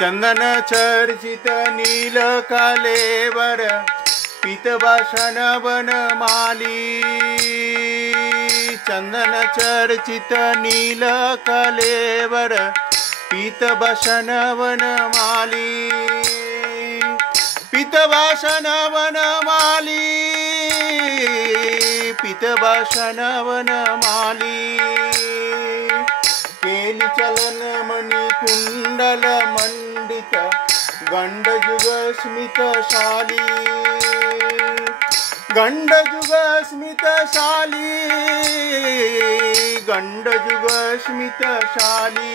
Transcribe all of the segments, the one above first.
चंदन चर्चित नील कलेवर पीतभूषण वनमाली। चंदन चर्चित नील कलेवर पीतभूषण वनमाली। पीतभूषण वनमाली, पीतभूषण वनमाली। केली चलन मणि कुंडल मंडित गंडयुग स्मितशाली। गंडयुग स्मितशाली, गंडयुग स्मितशाली।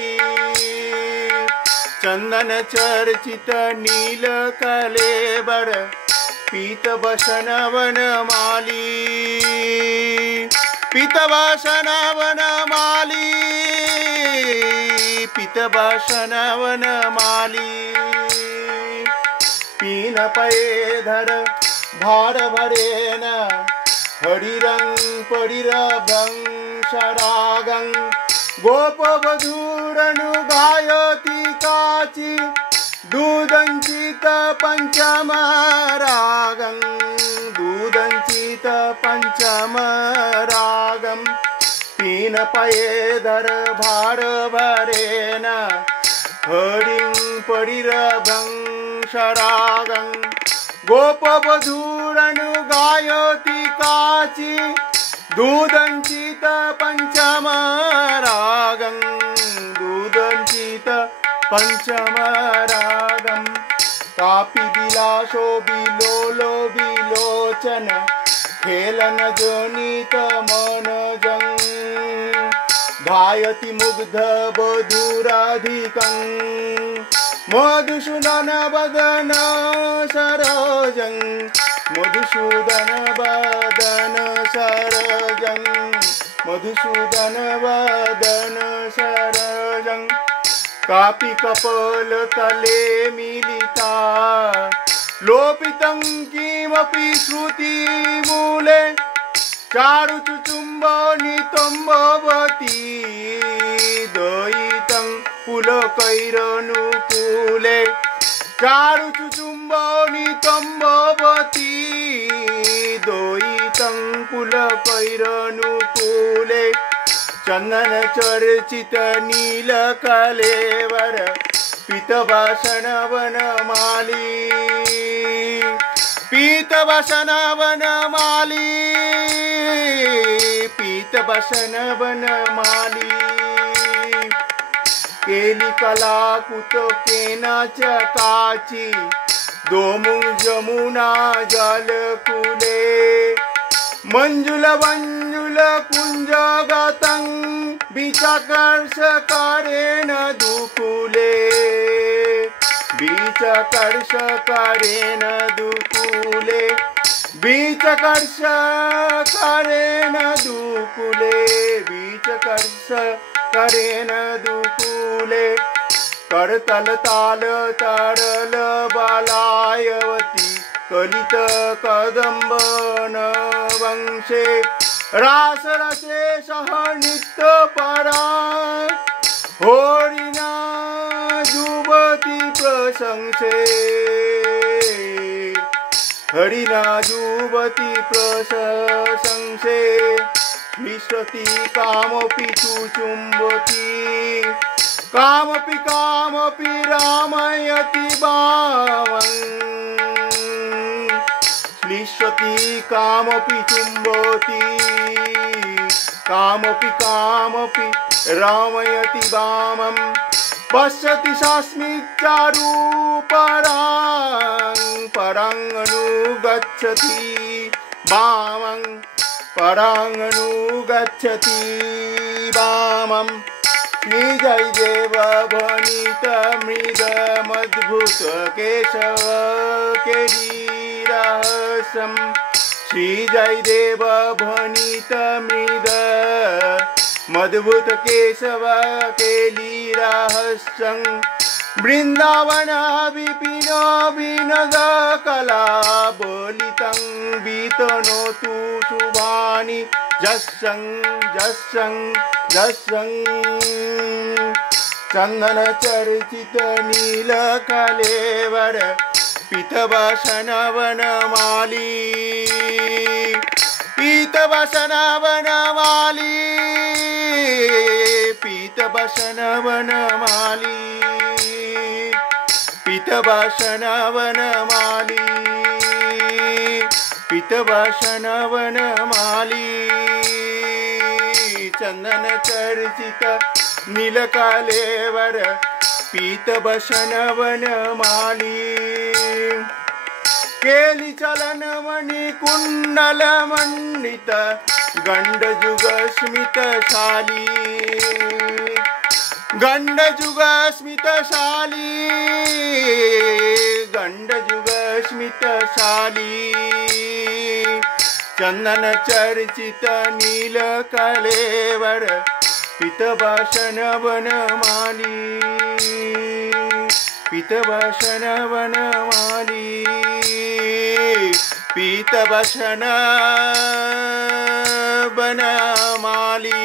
चंदन चर्चित नील कलेवर पीतभूषण वनमाली। पीतभूषण वनमाली, पीतभूषण वनमाली। पीन पयेधर भार भरेन हरिरंग परिरभंशरागं। गोपवधूरनु गायति काची दूदंचित पंचम रागं। दूदंचित पंचम रागं। पीन पयेधर भार भरेन हरिं परिरभंशरागं। गोपवधूरनु गायति काची दूदंचित पंचम रागं। दूदंचित पंचम रागं। कापि विलासो विलोलो विलोचन खेलन जोनित मनजं। धायति मुग्ध बधूराधिकं मधुसूदन वदन सरोजं। मधुसूदन वदन सरोजं। मधुसूदन वदन सरोजं। कापि कपोल तले मिलिता लोपितं किमपि श्रुति मूले। चारु चुचुम्बो नितम्बवती दयितं पुलकैरनुकूले। चारु चुचुम्बो नितम्बवती दयितं पुलकैरनुकूले। चंदन चर्चित नील कलेवर पीतभूषण वनमाली। पीतभूषण वनमाली, पीतभूषण वनमाली। केली कलाकुत केनाच्या काची दोमु जमुना जलकुले। मंजुल मंजुल कुंजगतं बीचकर्षकारेण दुकुले। बीचकर्षकारेण दुकुले। बीचकर्षकारेण दुकुले। बीचकर्षकारेण दुकुले। करतल ताल तरल बालायवती कलित कदंबन वंशे। रास रसे सह नित्य परा होरिना युवती प्रशंसे। हरिना युवती प्रशंसे। विश्वती कामपि चुचुम्बती कामपि कामपि रामयति वामं। श्लिष्यति कामपि चुम्बति कामपि कामपि रामयति वामं। पश्यति सास्मिच्चारूपरां परां अनुगच्छति वामं। परां अनुगच्छति वामं। श्रीजय देव भनित मृद मद्भुत केशव केलीरहस्यं। श्रीजय देव भनित मृद मद्भुत केशव केलीरहस्यं। वृंदावन विपिन विनद कला बोलितं बीतनोतु शुभानि जस्सं जस्सं जस्सं। चंदन चर्चित नील कलेवर पीतवसन वनमाली पीतवसन वनमाली पीतवसन वनमाली पीतवसन वनमाली पीतवसन वनमाली चंदन चर्चित नीलकलेवर पीतवसन वनमाली केली चलन मणि कुंडल मंडित गंडजुग स्मितशाली गंडजुग स्मितशाली गंडजुग स्मितशाली चंदन चर्चित नील कलेवर पीतवसन वनमाली पीतवसन वनमाली पीतवसन वनमाली।